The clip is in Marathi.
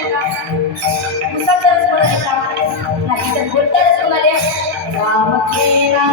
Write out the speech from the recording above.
उसाचा रस कोणाला कामा नाही तर बोलता रस कोणाला राम खेळा